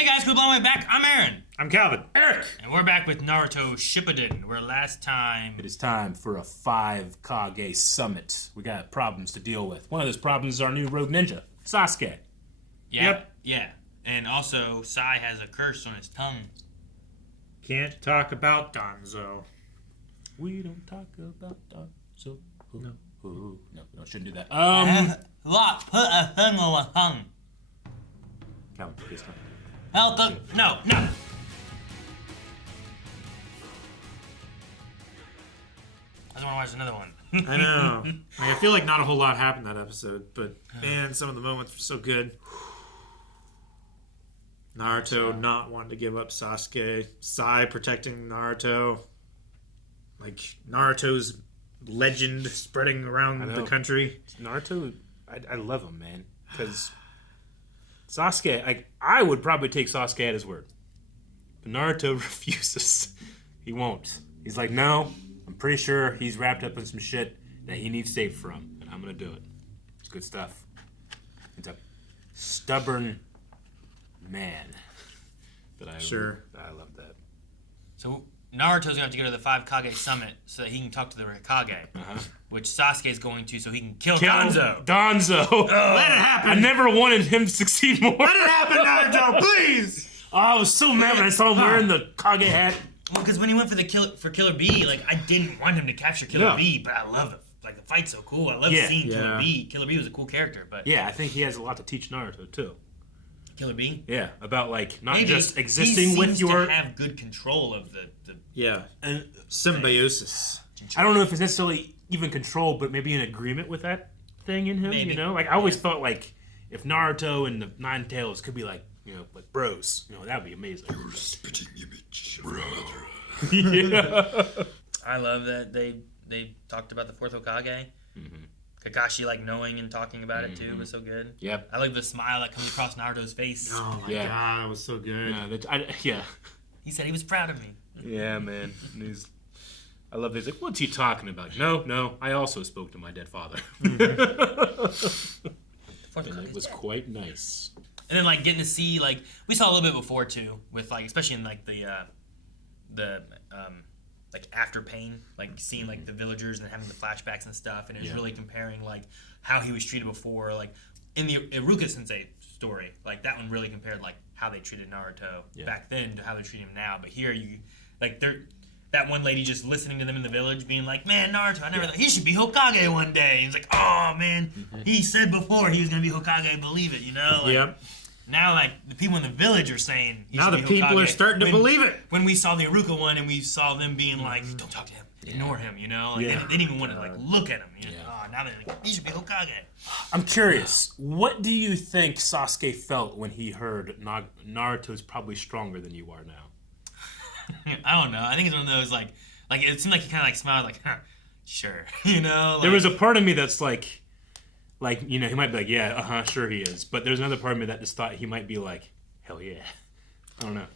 Hey guys, we're blowing back. I'm Aaron. I'm Calvin. Eric. And we're back with Naruto Shippuden, where last time... It is time for a Five Kage Summit. We got problems to deal with. One of those problems is our new rogue ninja, Sasuke. Yep. Yeah. And also, Sai has a curse on his tongue. Can't talk about Danzo. We don't talk about Danzo. No. No, we shouldn't do that. What? Put a thing on a tongue. Calvin, this time. No. I just want to watch another one. I know. I feel like not a whole lot happened that episode, but man, some of the moments were so good. Naruto not wanting to give up Sasuke. Sai protecting Naruto. Like, Naruto's legend spreading around the country. Naruto, I love him, man. Because Sasuke, I would probably take Sasuke at his word. But Naruto refuses. He won't. He's like, no, I'm pretty sure he's wrapped up in some shit that he needs saved from, and I'm going to do it. It's good stuff. It's a stubborn man that I love that. So Naruto's going to have to go to the Five Kage Summit so that he can talk to the Hokage, which Sasuke's going to so he can kill Danzo. Danzo! Let it happen! I never wanted him to succeed more. Let it happen, Naruto, please! Oh, I was so mad when I saw him wearing the Kage hat. Well, because when he went for the Killer Bee, like, I didn't want him to capture Killer Bee, but I love it. Like, the fight's so cool. I love seeing Killer Bee. Killer Bee was a cool character, but... Yeah, I think he has a lot to teach Naruto, too. Killer Bee? Yeah, about, like, not Maybe just existing with your... He seems to have good control of the and symbiosis. I don't know if it's necessarily even control, but maybe an agreement with that thing in him, you know? Like, I always thought, like, if Naruto and the Nine Tails could be, like, you know, like bros, you know, that would be amazing. You're spitting image, brother. Yeah. I love that they talked about the fourth Hokage. Kakashi, like, knowing and talking about it, too, was so good. Yep. I like the smile that comes across Naruto's face. Oh, my God, it was so good. Yeah. He said he was proud of me. Yeah, man. I love this. Like, what's he talking about? No, I also spoke to my dead father. And it was quite nice. And then, like, getting to see, like, we saw a little bit before, too, with, like, especially in, like, like, after pain, like, seeing, like, the villagers and having the flashbacks and stuff, and it was really comparing, like, how he was treated before, like, in the Iruka Sensei story, like, that one really compared, like, how they treated Naruto back then to how they treat him now, but here, that one lady just listening to them in the village being like, man, Naruto, I never thought he should be Hokage one day. And he's like, oh, man, he said before he was going to be Hokage, believe it, you know? Like, now, like, the people in the village are saying he should be Hokage. Now the people are starting to believe it. When we saw the Iruka one and we saw them being like, don't talk to him, ignore him, you know? Like, they didn't even want to, like, look at him. You know? Now they're like, he should be Hokage. I'm curious, what do you think Sasuke felt when he heard Naruto's probably stronger than you are now? I don't know. I think it's one of those, like it seemed like he kind of, like, smiled, like, huh, sure, you know? Like, there was a part of me that's like, you know, he might be like, yeah, sure he is. But there's another part of me that just thought he might be like, hell yeah. I don't know.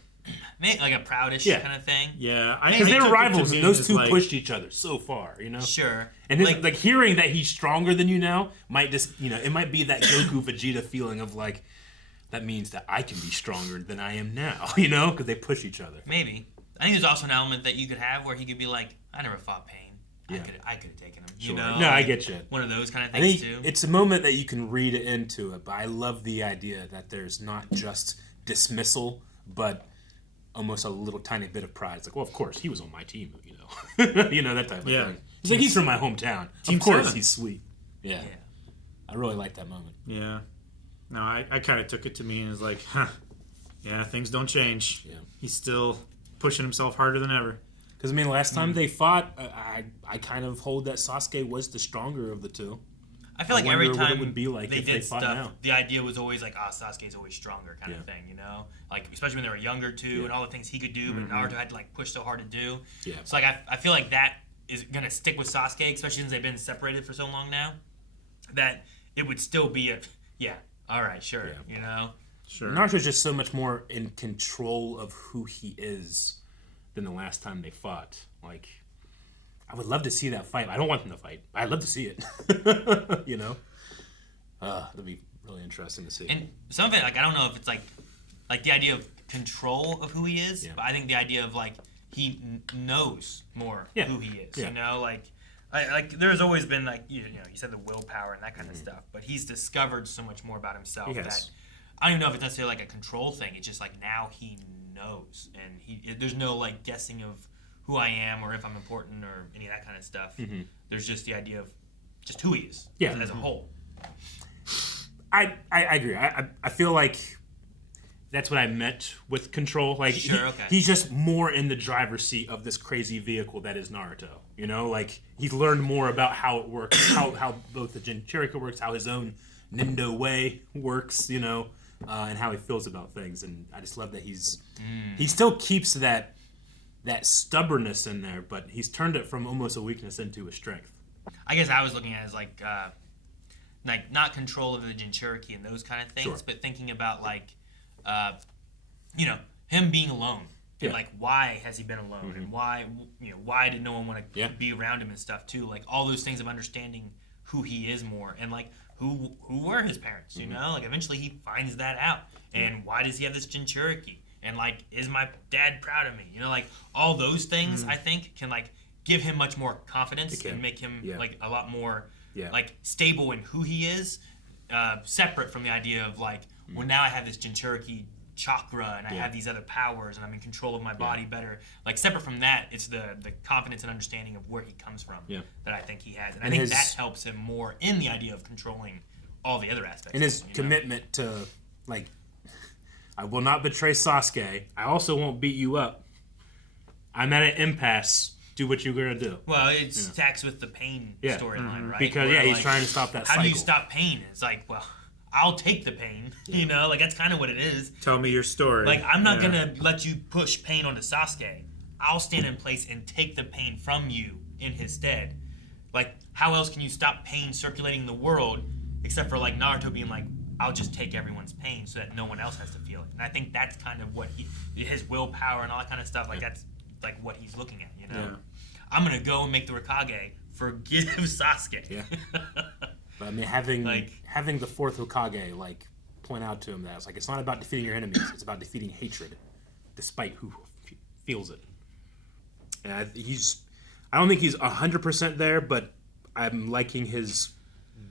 Maybe like a proudish kind of thing. Yeah. Because they're rivals, and those two pushed each other so far, you know? Sure. And his, like hearing that he's stronger than you now might just, you know, it might be that Goku Vegeta feeling of like, that means that I can be stronger than I am now, you know? Because they push each other. Maybe. I think there's also an element that you could have where he could be like, I never fought pain. I could have taken him. Sure. You know? No, I get you. One of those kind of things, too. It's a moment that you can read into it, but I love the idea that there's not just dismissal, but almost a little tiny bit of pride. It's like, well, of course, he was on my team, you know. You know, that type of thing. He's like, he's from my hometown. Of course, he's sweet. Yeah. I really like that moment. Yeah. No, I kind of took it to me and was like, things don't change. Yeah. He's still pushing himself harder than ever. Because, I mean, last time they fought, I kind of hold that Sasuke was the stronger of the two. I feel like every time it would be like they if did they fought stuff, now. the idea was always like, Sasuke's always stronger kind of thing, you know? Like, especially when they were younger, too, and all the things he could do, but Naruto had to, like, push so hard to do. Yeah. So, like, I feel like that is going to stick with Sasuke, especially since they've been separated for so long now, that it would still be all right, sure, you know? Sure. Naruto's just so much more in control of who he is than the last time they fought. Like, I would love to see that fight. I don't want them to fight. I'd love to see it. You know? That'd be really interesting to see. And some of it, like, I don't know if it's like the idea of control of who he is, but I think the idea of like he knows more who he is. You know, like there's always been like you know you said the willpower and that kind of stuff, but he's discovered so much more about himself that I don't even know if it's necessarily like a control thing. It's just like now he knows, and there's no like guessing of who I am or if I'm important or any of that kind of stuff. There's just the idea of just who he is as a whole. I agree. I feel like that's what I meant with control. Like he's just more in the driver's seat of this crazy vehicle that is Naruto. You know, like he's learned more about how it works, how both the Jinchuriki works, how his own Nindo way works. You know, and how he feels about things. And I just love that he still keeps that stubbornness in there, but he's turned it from almost a weakness into a strength. I guess I was looking at it as like not control of the Jinchuriki and those kind of things, but thinking about like, you know, him being alone. And like, why has he been alone? And why did no one want to be around him and stuff too? Like all those things of understanding who he is more and like who were his parents, you know? Like eventually he finds that out. And why does he have this Jinchuriki? And like, is my dad proud of me? You know, like all those things I think can like give him much more confidence and make him like a lot more like stable in who he is, separate from the idea of like, well, now I have this Jinchuriki chakra and I have these other powers and I'm in control of my body better. Like separate from that, it's the confidence and understanding of where he comes from that I think he has. And I think that helps him more in the idea of controlling all the other aspects. And his commitment to like, I will not betray Sasuke. I also won't beat you up. I'm at an impasse. Do what you're going to do. Well, it stacks with the pain storyline, right? Because, where, he's like, trying to stop that cycle. How do you stop pain? It's like, well, I'll take the pain. You know, like, that's kind of what it is. Tell me your story. Like, I'm not going to let you push pain onto Sasuke. I'll stand in place and take the pain from you in his stead. Like, how else can you stop pain circulating the world except for, like, Naruto being like, I'll just take everyone's pain so that no one else has to feel it. And I think that's kind of what his willpower and all that kind of stuff, like that's like what he's looking at, you know? Yeah. I'm going to go and make the Hokage forgive Sasuke. Yeah. But I mean, having the fourth Hokage, like, point out to him that it's like, it's not about defeating your enemies, it's about defeating hatred, despite who feels it. And I don't think he's 100% there, but I'm liking his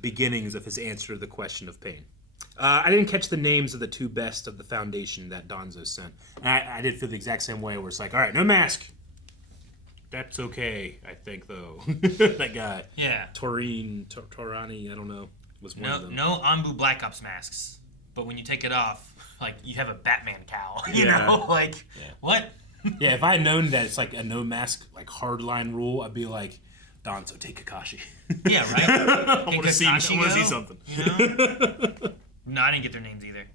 beginnings of his answer to the question of pain. I didn't catch the names of the two best of the foundation that Danzo sent. And I did feel the exact same way where it's like, all right, no mask. That's okay, I think, though. That guy. Yeah. Torani, I don't know, was one of them. No Anbu Black Ops masks. But when you take it off, like, you have a Batman cowl. You know? Like, what? Yeah, if I had known that it's like a no mask, like, hardline rule, I'd be like, Danzo, take Kakashi. Yeah, right? I want to see something. You know? No, I didn't get their names either.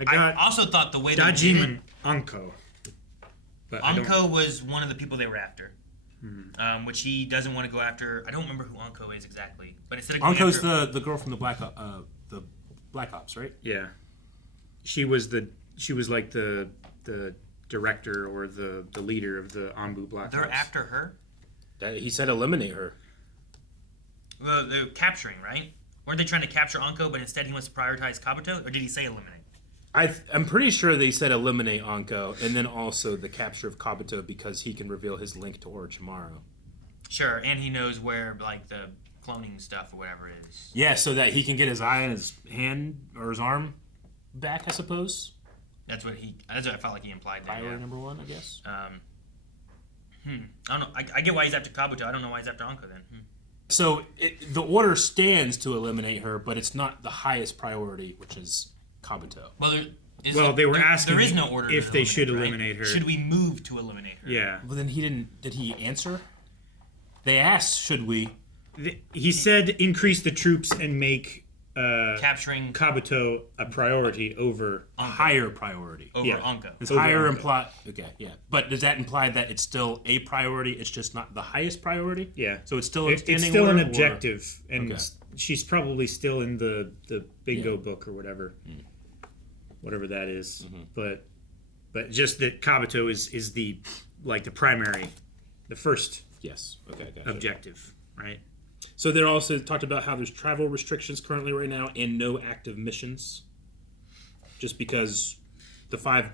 Okay. I also thought the way they Dajim and Anko. Anko was one of the people they were after, which he doesn't want to go after. I don't remember who Anko is exactly, but instead of going Anko's after... the girl from the Black Ops, right? Yeah, she was like the director or the leader of the Anbu Black Ops. They're after her. He said eliminate her. Well, they're capturing, right? Weren't they trying to capture Anko, but instead he wants to prioritize Kabuto? Or did he say eliminate? I'm pretty sure they said eliminate Anko, and then also the capture of Kabuto because he can reveal his link to Orochimaru. Sure, and he knows where, like, the cloning stuff or whatever it is. Yeah, so that he can get his eye and his hand or his arm back, I suppose. That's what I felt like he implied there. Priority number one, I guess. I don't know. I get why he's after Kabuto. I don't know why he's after Anko then. So the order stands to eliminate her, but it's not the highest priority, which is Kabuto. Well, they were asking there is no order if they should eliminate her. Should we move to eliminate her? Yeah. Well, then he didn't. Did he answer? They asked, should we? He said increase the troops and make capturing Kabuto a priority over a higher priority over Anko. It's higher imply. Okay, yeah. But does that imply that it's still a priority? It's just not the highest priority. Yeah. So it's still it's still an objective, and she's probably still in the bingo book or whatever, whatever that is. But just that Kabuto is the primary, the first objective, right? So they're also talked about how there's travel restrictions currently right now and no active missions. Just because the 5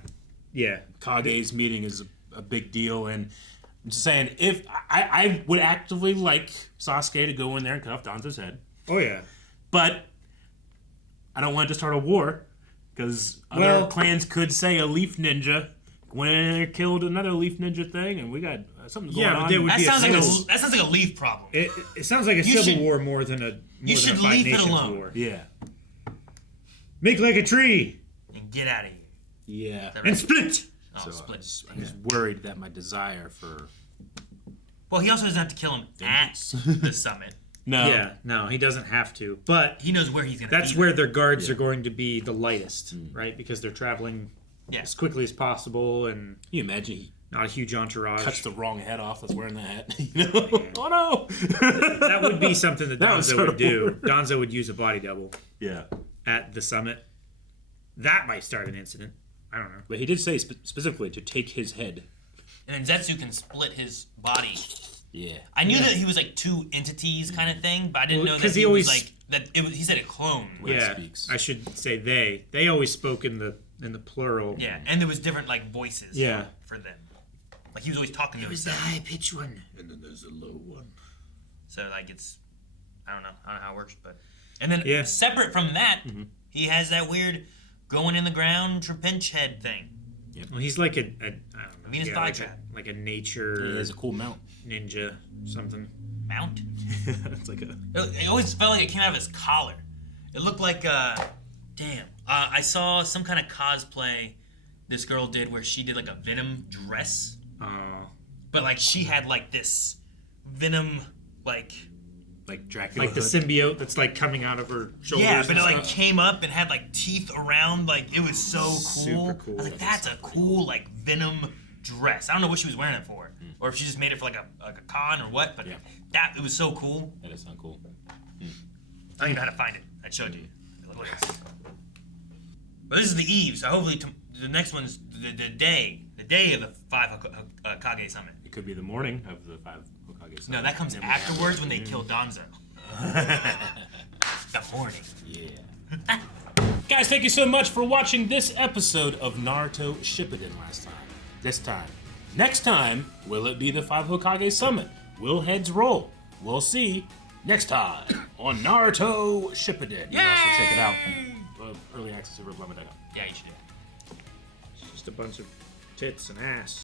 Kages meeting is a big deal, and I'm just saying, if I would actively like Sasuke to go in there and cut off Danzo's head. Oh yeah. But I don't want to start a war, because other clans could say a leaf ninja went in there, killed another leaf ninja thing, and we got something going on. But that sounds like a leaf problem. It sounds like a civil war more than a you should leave it alone. War. Yeah. Make like a tree and get out of here. Yeah. Right? And split. Oh, So split. I'm just worried that my desire for Well, he also doesn't have to kill him at the summit. No, he doesn't have to. But he knows where he's going to be. That's where their guards are going to be the lightest, right? Because they're traveling as quickly as possible, and Can you imagine he not a huge entourage. cuts the wrong head off that's wearing the hat? You know? Oh no! That would be something that That would Danzo sort would of do. work. Danzo would use a body double Yeah. at the summit. That might start an incident. I don't know. But he did say specifically to take his head. And then Zetsu can split his body. Yeah. I knew that he was like two entities kind of thing, but I didn't know that he he always- was like that. It was, he said it cloned. When he Yeah, speaks. I should say they. They always spoke in the plural. Yeah, and there was different like voices. Yeah. For them. Like he was always talking to himself. high pitch one, and then there's a low one. So like it's, I don't know how it works, but and then separate from that, he has that weird going in the ground trapinch head thing. Well, he's like I don't know. Venus flytrap. Like a nature It has a cool mount. ninja something. Mount. It's like a. It always felt like it came out of his collar. It looked like damn. I saw some kind of cosplay this girl did where she did like a Venom dress, but like she had like this Venom like Dracula. Like the symbiote that's like coming out of her shoulders. yeah, but and it like stuff. came up and had like teeth around. Like it was so cool. Super cool. I was like, that's a cool like Venom dress. I don't know what she was wearing it for, or if she just made it for like a con or what. But that it was so cool. That does sound cool. I don't even know how to find it. I showed you. Look at this. But this is the eve, so hopefully the next one's the day of the Five Kage Summit. It could be the morning of the 5 Hokage. No, that comes afterwards when they kill Danzo. The morning. Yeah. Guys, thank you so much for watching this episode of Naruto Shippuden last time. This time. Next time, will it be the 5 Hokage Summit? Will heads roll? We'll see next time on Naruto Shippuden. You can also check it out. Early access over at Lemon.com. Yeah, you should. It's just a bunch of tits and ass.